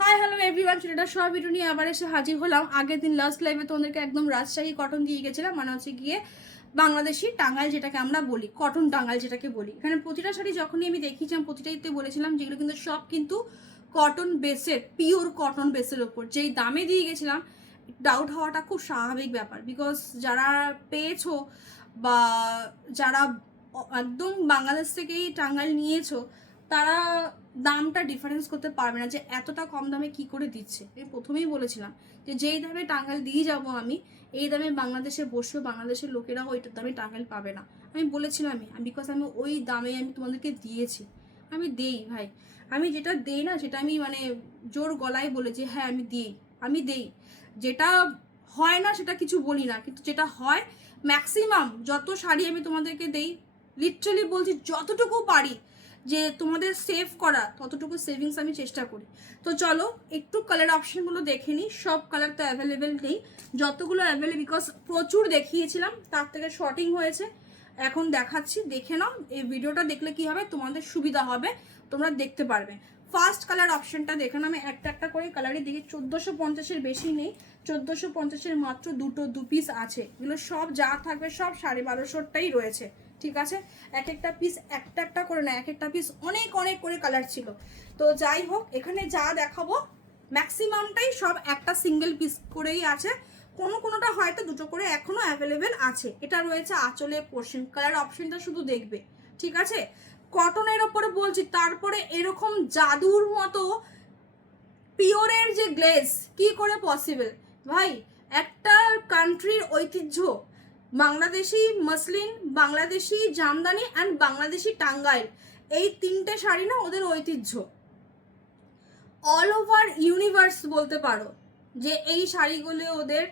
Hi hello everyone, সেটা সব video নিয়ে আবার এসে হাজির হলাম। আগের দিন লাস্ট লাইভে তোমাদেরকে একদম রাজশাহী কটন দিয়ে গেছিলাম, মানে হচ্ছে গিয়ে বাংলাদেশি টাঙ্গাইল, যেটাকে আমরা বলি কটন টাঙ্গাইল যেটাকে বলি। এখানে প্রতিটা শাড়ি যখনই আমি দেখিয়েছিলাম প্রতিটাইতে বলেছিলাম যেগুলো কিন্তু সব কিন্তু কটন বেসের, পিওর কটন বেসের ওপর যেই দামে দিয়ে গেছিলাম। ডাউট হওয়াটা খুব স্বাভাবিক ব্যাপার, বিকজ যারা পেয়েছো বা যারা একদম বাংলাদেশ থেকেই টাঙ্গাইল নিয়েছো তারা দামটা ডিফারেন্স করতে পারবে না যে এতটা কম দামে কি করে দিচ্ছে। আমি প্রথমেই বলেছিলাম যে যেই দামে টাঙ্গাইল দিয়ে যাব আমি, এই দামে বাংলাদেশে বসেও বাংলাদেশের লোকেরা ওইটার দামে টাঙ্গাইল পাবে না। আমি বলেছিলামই, বিকজ আমি ওই দামে আমি তোমাদেরকে দিয়েছি। আমি দেই ভাই, আমি যেটা দেই না সেটা আমি মানে জোর গলায় বলেছি, হ্যাঁ আমি দেই। যেটা হয় না সেটা কিছু বলি না, কিন্তু যেটা হয় ম্যাক্সিমাম যত শাড়ি আমি তোমাদেরকে দেই, লিটারালি বলছি যতটুকু পারি যে তোমাদের সেভ করা ততটুকু সেভিংস আমি চেষ্টা করি। তো চলো একটু কালার অপশনগুলো দেখে নিই। সব কালার তো অ্যাভেলেবেল নেই, যতগুলো অ্যাভেলেবেল বিকজ প্রচুর দেখিয়েছিলাম তার থেকে শর্টিং হয়েছে, এখন দেখাচ্ছি, দেখে নাও। এই ভিডিওটা দেখলে কি হবে, তোমাদের সুবিধা হবে, তোমরা দেখতে পারবে। ফার্স্ট কালার অপশনটা দেখে নাও, আমি একটা একটা করে কালারই দেখি। 1450-এর বেশি নেই, 1450-এর মাত্র দু পিস আছে। এগুলো সব যা থাকবে সব 1250টাই রয়েছে, ঠিক আছে। এক একটা পিস একটা একটা করে না, এক একটা পিস অনেক অনেক করে কালার ছিল। তো যাই হোক, এখানে যা দেখাবো ম্যাক্সিমামটাই সব একটা সিঙ্গেল পিস করেই আছে, কোনোটা হয়তো দুটো করে এখনো অ্যাভেলেবেল আছে। এটা রয়েছে আঁচলের পোর্শন, কালার অপশনটা শুধু দেখবে, ঠিক আছে। কটনের ওপরে বলছি, তারপরে এরকম জাদুর মতো পিওরের যে গ্লেজ কি করে পসিবল ভাই। একটা কান্ট্রির ঐতিহ্য বাংলাদেশি মসলিন, বাংলাদেশি জামদানি অ্যান্ড বাংলাদেশি টাঙ্গাইল, এই তিনটে শাড়ি না ওদের ঐতিহ্য। অল ওভার ইউনিভার্স বলতে পারো যে এই শাড়িগুলো ওদের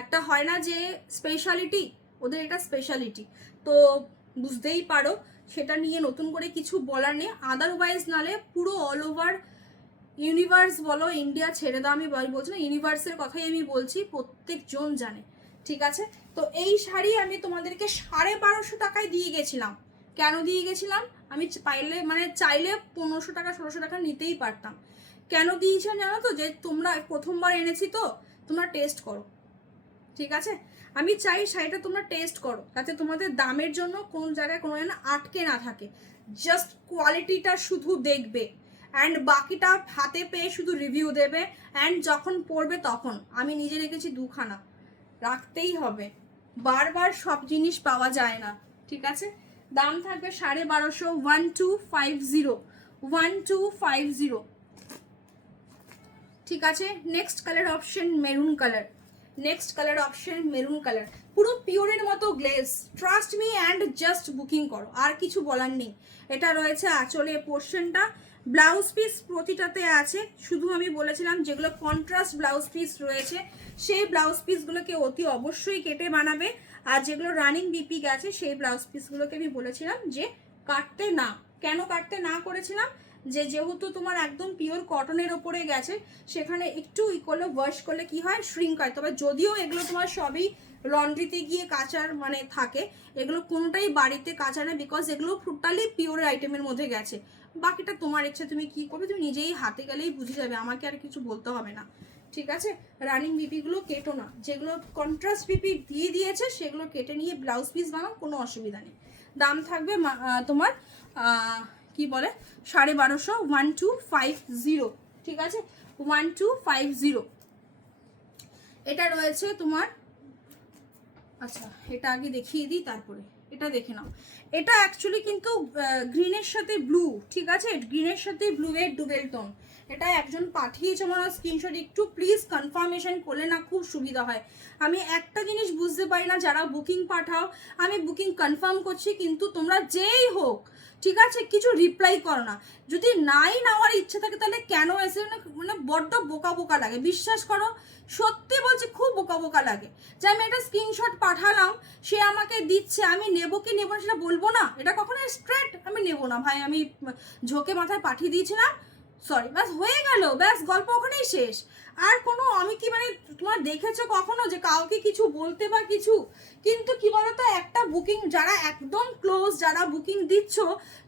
একটা হয় না যে স্পেশালিটি, ওদের এটা স্পেশালিটি। তো বুঝতেই পারো, সেটা নিয়ে নতুন করে কিছু বলার নেই। আদারওয়াইজ নালে পুরো অল ওভার ইউনিভার্স বলো, ইন্ডিয়া ছেড়ে দাও, আমি বলছি না, ইউনিভার্সের কথাই আমি বলছি, প্রত্যেকজন জানে, ঠিক আছে। তো এই শাড়ি আমি তোমাদেরকে 1250 টাকায় দিয়ে গেছিলাম। কেন দিয়ে গেছিলাম, আমি পাইলে মানে চাইলে 1500 টাকা 1600 টাকা নিতেই পারতাম। কেন দিয়েছিলাম জানো তো, যে তোমরা প্রথমবার এনেছি তো তোমরা টেস্ট করো, ঠিক আছে। আমি চাই শাড়িটা তোমরা টেস্ট করো, যাতে তোমাদের দামের জন্য কোন জায়গায় কোনো যেন আটকে না থাকে। জাস্ট কোয়ালিটিটা শুধু দেখবে অ্যান্ড বাকিটা হাতে পেয়ে শুধু রিভিউ দেবে। অ্যান্ড যখন পড়বে তখন, আমি নিজে রেখেছি দুখানা, রাখতেই হবে, বারবার সব জিনিস পাওয়া যায় না, ঠিক আছে। দাম থাকবে 1250, 1250, ঠিক আছে। Next colour option maroon colour, next colour option maroon colour, পুরো পিওরের মতো glaze, trust me and just booking করো, আর কিছু বলার নেই। এটা রয়েছে আঁচলে পোর্শনটা, ব্লাউজ পিস প্রতিটাতে আছে। শুধু আমি বলেছিলাম যেগুলো কন্ট্রাস্ট ব্লাউজ পিস রয়েছে সেই ব্লাউজ পিসগুলোকে অতি অবশ্যই কেটে বানাবে, আর যেগুলো রানিং বিপি গেছে সেই ব্লাউজ পিসগুলোকে আমি বলেছিলাম যে কাটতে না। কেন কাটতে না করেছিলাম, যে যেহেতু তোমার একদম পিওর কটনের ওপরে গেছে, সেখানে একটু ই করলে ওয়াশ করলে কি হয়, শ্রিঙ্ক হয়। তবে যদিও এগুলো তোমার সবই লন্ড্রিতে গিয়ে কাচার মানে থাকে, এগুলো কোনোটাই বাড়িতে কাচা না, বিকজ এগুলো টোটালি পিওর আইটেমের মধ্যে গেছে। বাকিটা তোমার ইচ্ছা, তুমি কি করবে, তুমি নিজেই হাতে গেলেই বুঝে যাবে, আমাকে আর কিছু বলতে হবে না, ঠিক আছে। রানিং বিপিগুলো কেটো না, যেগুলো কন্ট্রাস্ট বিপি দিয়ে দিয়েছে সেগুলো কেটে নিয়ে ব্লাউজ পিস বানাও, কোনো অসুবিধা নেই। দাম থাকবে তোমার কি বলে 1250, 1250, ঠিক আছে, 1250। এটা রয়েছে তোমার, আচ্ছা এটা আগে দেখিয়ে দিই তারপরে এটা দেখে নাও। এটা অ্যাকচুয়ালি কিন্তু গ্রিনের সাথে ব্লু, ঠিক আছে, গ্রিনের সাথে ব্লু এর ডুবেল টোন। এটা একজন পাঠিয়েছে আমার স্ক্রিনশট, একটু প্লিজ কনফার্মেশন করলে না খুব সুবিধা হয়। আমি একটা জিনিস বুঝতে পারি না, যারা বুকিং পাঠাও, আমি বুকিং কনফার্ম করছি কিন্তু তোমরা যেই হোক, ঠিক আছে, কিছু রিপ্লাই করো না। যদি নাই নেওয়ার ইচ্ছে থাকে তাহলে কেন এসে, মানে বড্ড বোকা বোকা লাগে, বিশ্বাস করো, সত্যি বলছি খুব বোকা বোকা লাগে। যে আমি একটা স্ক্রিনশট পাঠালাম, সে আমাকে দিচ্ছে, আমি নেবো কি নেবো না সেটা বলবো না, এটা কখনো স্ট্রেট আমি নেবো না ভাই, আমি ঝোঁকে মাথায় পাঠিয়ে দিয়েছিলাম, সরি, ব্যাস হয়ে গেল, ব্যাস গল্প ওখানেই শেষ। আর কোনো আমি কি মানে তোমার দেখেছো কখনো যে কাউকে কিছু বলতে বা কিছু, কিন্তু কি বলতো, একটা বুকিং যারা একদম ক্লোজ, যারা বুকিং দিচ্ছ,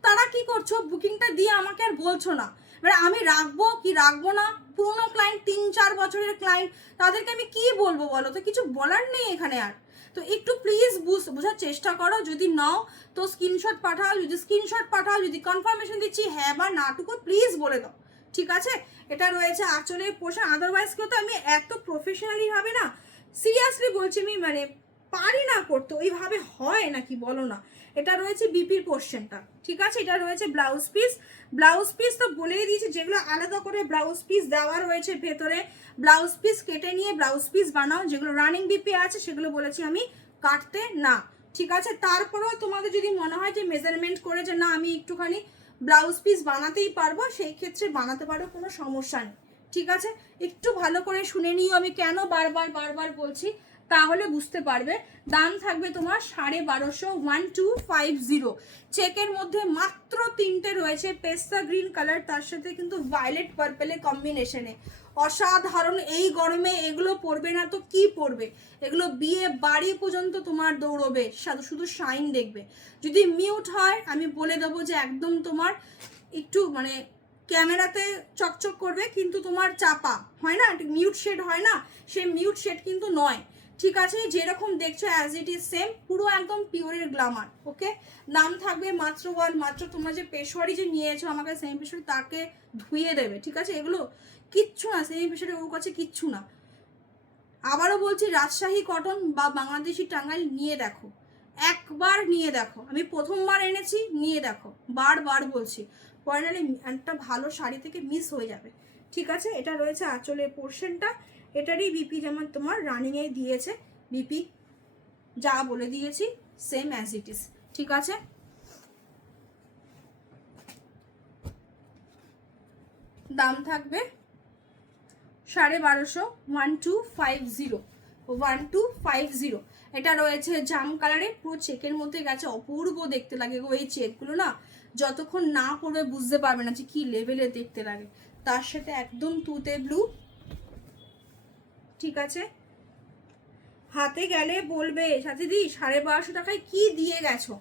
তারা কি করছো, বুকিংটা দিয়ে আমাকে আর বলছো না, এবার আমি রাখবো কি রাখবো না, পুরোনো বছরের ক্লায়েন্ট, তাদেরকে আমি কি বলবো বলো তো, কিছু বলার নেই এখানে আর। তো একটু প্লিজ বোঝার চেষ্টা করো, যদি নাও তো স্ক্রিনশট পাঠাও, যদি কনফার্মেশন দিচ্ছি হ্যাঁ বা নাটুকু প্লিজ বলে দাও, ঠিক আছে। এটা রয়েছে আঁচলের পোর্শন। আদারওয়াইজ কেউ তো আমি এত প্রফেশনালি ভাবে না, সিরিয়াসলি বলছি আমি, মানে পারি না করতে, ওইভাবে হয় নাকি বলো না। এটা রয়েছে বিপির পোর্শনটা, ঠিক আছে। এটা রয়েছে ব্লাউজ পিস তো বলেই দিয়েছি, যেগুলো আলাদা করে ব্লাউজ পিস দেওয়া রয়েছে ভেতরে, ব্লাউজ পিস কেটে নিয়ে ব্লাউজ পিস বানাও। যেগুলো রানিং বিপি আছে সেগুলো বলেছি আমি কাটতে না, ঠিক আছে। তারপরেও তোমাদের যদি মনে হয় যে মেজারমেন্ট করে যে না আমি একটুখানি ব্লাউজ পিস বানাতেই পারবো, সেই ক্ষেত্রে বানাতে পারো, কোনো সমস্যা নেই, ঠিক আছে। একটু ভালো করে শুনে নিও আমি কেন বারবার বলছি, তাহলে বুঝতে পারবে। দাম থাকবে তোমার 1250, 1250। চেকের মধ্যে মাত্র 3টে রয়েছে, পেস্তা গ্রিন কালার, তার সাথে কিন্তু ভায়োলেট পার্পেলের কম্বিনেশনে, অসাধারণ। এই গরমে এগুলো পরবে না তো কি পরবে, এগুলো বিয়ে বাড়ি পর্যন্ত তোমার দৌড়বে, শুধু শাইন দেখবে। যদি মিউট হয় আমি বলে দেবো যে একদম তোমার একটু মানে ক্যামেরাতে চকচক করবে, কিন্তু তোমার চাপা হয় না, মিউট শেড হয় না, সে মিউট শেড কিন্তু নয়, ঠিক আছে। যেরকম দেখছো অ্যাজ ইট ইজ সেম, পুরো একদম পিওরের গ্লামার, ওকে। দাম থাকবে মাত্র তোমরা যে পেশোয়ারি যে নিয়েছো আমাকে সেমি পেশোয়ারি, তাকে ধুয়ে দেবে, ঠিক আছে। এগুলো কিচ্ছু না, সেমি পেশোয়ারি ওর কাছে কিচ্ছু না। আবারও বলছি, রাজশাহী কটন বা বাংলাদেশি টাঙ্গাইল নিয়ে দেখো, একবার নিয়ে দেখো। আমি প্রথমবার এনেছি, নিয়ে দেখো, বারবার বলছি, পরে নাহলে একটা ভালো শাড়ি থেকে মিস হয়ে যাবে, ঠিক আছে। এটা রয়েছে আঁচলের পোর্শনটা, এটারই বিপি যেমন তোমার রানিংয়ে দিয়েছে, বিপি যা বলে দিয়েছি সেম অ্যাজ ইট ইজ, ঠিক আছে। দাম থাকবে 1250, 1250। এটা রয়েছে জাম কালারে, পুরো চেকের মধ্যে গেছে, অপূর্ব দেখতে লাগে গো। এই চেকগুলো না যতক্ষণ না পড়বে বুঝতে পারবে না যে কি লেভেলে দেখতে লাগে। তার সাথে একদম তুতে ব্লু, ঠিক আছে। হাতে গেলে বলবে সাথে দি 1250 টাকায় কি দিয়ে গেছো,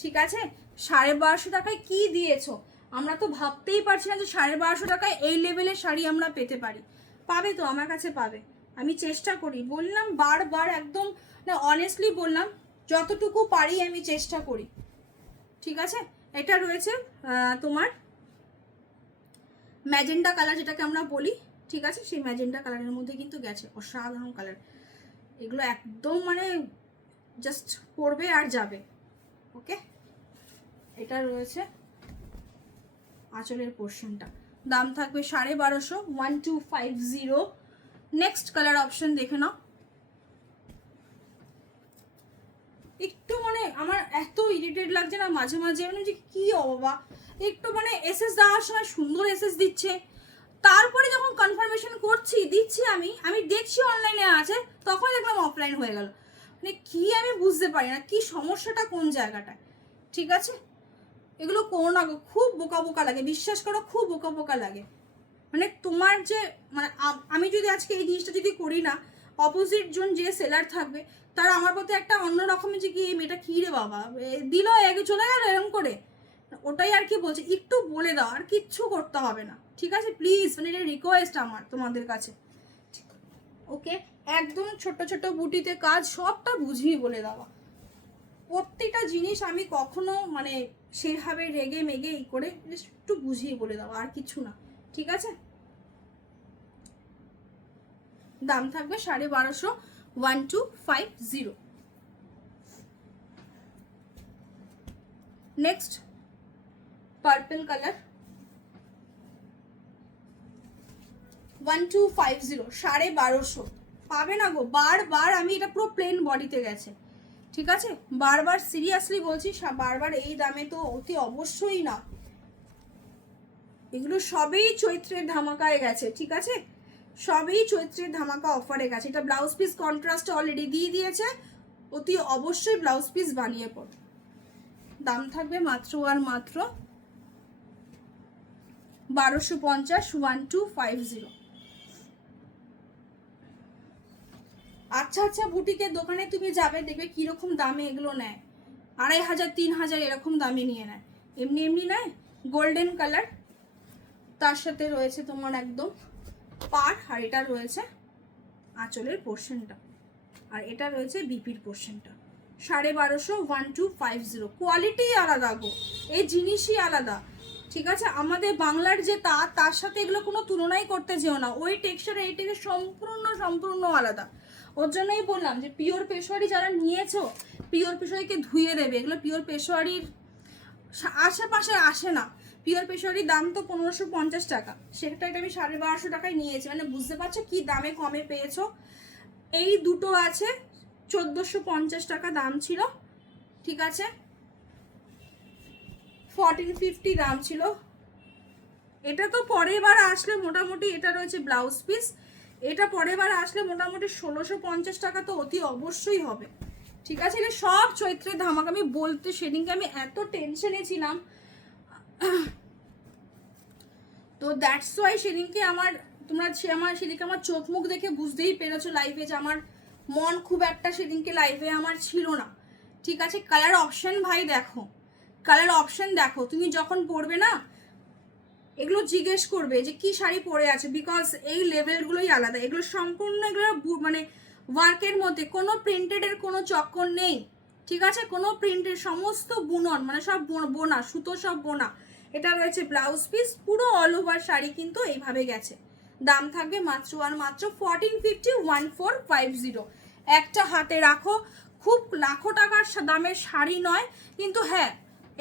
ঠিক আছে। 1250 টাকায় কি দিয়েছো, আমরা তো ভাবতেই পারছি না যে 1250 টাকায় এই লেভেলের শাড়ি আমরা পেতে পারি। পাবে তো, আমার কাছে পাবে, আমি চেষ্টা করি, বললাম বারবার, একদম না অনেস্টলি বললাম, যতটুকু পারি আমি চেষ্টা করি, ঠিক আছে। এটা রয়েছে তোমার ম্যাজেন্ডা কালার, যেটাকে আমরা বলি, ঠিক আছে। সেই ম্যাজেন্ডা কালারের মধ্যে কিন্তু গেছে, অসাধারণ কালার। এগুলো একদম মানে জাস্ট পরবে আর যাবে, ওকে। এটা রয়েছে আঁচলের পোর্শনটা, দাম থাকবে 1250, 1250। নেক্সট কালার অপশন দেখে নাও। একটু মানে আমার এত ইরিটেট লাগছে না মাঝে মাঝে, মানে যে কি অবাবা, একটু মানে এসএস দেওয়ার সময় সুন্দর এসএস দিচ্ছে, তারপরে যখন কনফার্মেশন দিচ্ছি আমি দেখছি অনলাইনে আছে, তখন দেখলাম অফলাইন হয়ে গেল। মানে কি আমি বুঝতে পারি না কি সমস্যাটা কোন জায়গাটায়, ঠিক আছে। এগুলো করো না গো, খুব বোকা লাগে, বিশ্বাস করো, খুব বোকা লাগে। মানে তোমার যে মানে আমি যদি আজকে এই জিনিসটা যদি করি না, অপোজিট জন যে সেলার থাকবে তারা আমার প্রতি একটা অন্য রকমের যে কি এই মেয়েটা কী রে বাবা দিল এগে চলে গেল এরকম করে, ওটাই আর কি বলছে, একটু বলে দাও, আর কিচ্ছু করতে হবে না, ঠিক আছে প্লিজ। মানে এটা রিকোয়েস্ট আমার তোমাদের কাছে, ওকে। একদম ছোট ছোট বুটিতে কাজ, সবটা বুঝিয়ে বলে দেওয়া। প্রত্যেকটা জিনিস আমি কখনো মানে সেভাবে রেগে মেগে এই করে একটু বুঝিয়ে বলে দেওয়া, আর কিছু না, ঠিক আছে। দাম থাকবে 1250, 1250। নেক্সট পার্পল কালার, 1250, 1250 পাবে না গো। বারবার আমি, এটা পুরো প্লেন বডিতে গেছে, ঠিক আছে। বারবার সিরিয়াসলি বলছি, বারবার এই দামে তো অতি অবশ্যই না। এগুলো সবই চৈত্রের ধামাকায় গেছে, ঠিক আছে, সবই চৈত্রের ধামাকা অফারে গেছে। এটা ব্লাউজ পিস কন্ট্রাস্ট অলরেডি দিয়ে দিয়েছে, অতি অবশ্যই ব্লাউজ পিস বানিয়ে পড়। দাম থাকবে মাত্র আর মাত্র 1250, 1250। আচ্ছা বুটিকের দোকানে তুমি যাবে, দেখবে কিরকম দামে এগুলো নেয়, 2500, 3000 এরকম দামে নিয়ে নেয়, এমনি নেয়। গোল্ডেন কালার, তার সাথে রয়েছে তোমার একদম পার, আর এটা রয়েছে আঁচলের পোর্শনটা, আর এটা রয়েছে বিপির পোর্শনটা। 1250, 1250। কোয়ালিটি আলাদা গো, এই জিনিসই আলাদা, ঠিক আছে? আমাদের বাংলার যে তার সাথে এগুলো কোনো তুলনাই করতে যেও না। ওই টেক্সচার এই টেক্সচার সম্পূর্ণ আলাদা। ওর জন্যই বললাম যে পিওর পেশোয়ারি যারা নিয়েছো, পিওর পেশোয়ারিকে ধুয়ে দেবে। এগুলো পিওর পেশোয়ারির আশেপাশে আসে না। পিওর পেশোয়ারির দাম তো 1550 টাকা, সেটা আমি 1250 টাকায় নিয়েছি। মানে বুঝতে পারছো কি দামে কমে পেয়েছো। এই দুটো আছে 1450 টাকা দাম ছিল, ঠিক আছে? 1450 দাম ছিল। এটা তো পরের বার আসলে মোটামুটি, এটা রয়েছে ব্লাউজ পিস, এটা পরের বার আসলে মোটামুটি 1650 টাকা তো অতি অবশ্যই হবে, ঠিক আছে? এটা সব চৈত্রের ধামাক। আমি বলতে সেদিনকে আমি এত টেনশনে ছিলাম, তো দ্যাটস ওয়াই সেদিনকে সেদিনকে আমার চোখ মুখ দেখে বুঝতেই পেরেছো লাইভে যে আমার মন খুব একটা সেদিনকে লাইভে আমার ছিল না, ঠিক আছে? কালার অপশন ভাই দেখো, কালার অপশন দেখো। তুমি যখন পরবে না এগুলো জিজ্ঞেস করবে যে কি শাড়ি পরে আছে, বিকজ এই লেভেলগুলোই আলাদা। এগুলো সম্পূর্ণ এগুলো মানে ওয়ার্কের মধ্যে কোনো প্রিন্টেডের কোনো চক্কর নেই, ঠিক আছে? কোনো প্রিন্টের, সমস্ত বুনন, মানে সব বোনা, সুতো সব বোনা। এটা রয়েছে ব্লাউজ পিস, পুরো অল ওভার শাড়ি কিন্তু এইভাবে গেছে। দাম থাকবে মাত্র 1450, 1450। একটা হাতে রাখো, খুব লাখো টাকার দামের শাড়ি নয়, কিন্তু হ্যাঁ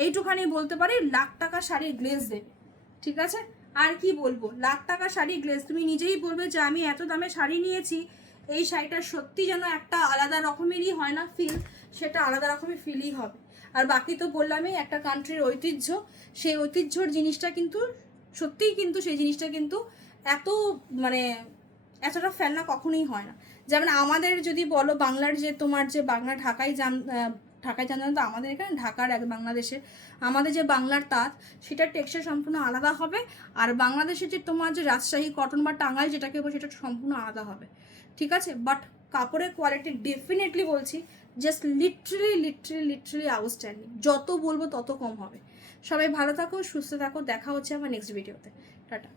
এইটুখানি বলতে পারি লাখ টাকার শাড়ির গ্লেজ দেবে, ঠিক আছে? আর কি বলবো, লাখ টাকা শাড়ি গ্লেজ, তুমি নিজেই বলবে যে আমি এত দামে শাড়ি নিয়েছি, এই শাড়িটা সত্যি যেন একটা আলাদা রকমেরই হয় না ফিল, সেটা আলাদা রকমের ফিলই হবে। আর বাকি তো বললামই, একটা কান্ট্রির ঐতিহ্য, সেই ঐতিহ্যর জিনিসটা কিন্তু সত্যিই কিন্তু সেই জিনিসটা কিন্তু এত মানে এতটা ফেলনা কখনোই হয় না। যেমন আমাদের যদি বলো বাংলার যে তোমার যে বাংলা ঢাকায় জানো তো, আমাদের এখানে ঢাকার বাংলাদেশের আমাদের যে বাংলার তাঁত, সেটার টেক্সচার সম্পূর্ণ আলাদা হবে। আর বাংলাদেশের যে তোমার যে রাজশাহী কটন বা টাঙ্গাইল যেটাকে বলে, সেটা সম্পূর্ণ আলাদা হবে, ঠিক আছে? বাট কাপড়ের কোয়ালিটি ডেফিনেটলি বলছি, জাস্ট লিটারেলি আউটস্ট্যান্ডিং। যত বলবো তত কম হবে। সবাই ভালো থাকো, সুস্থ থাকো, দেখা হচ্ছে আমার নেক্সট ভিডিওতে। টাটা।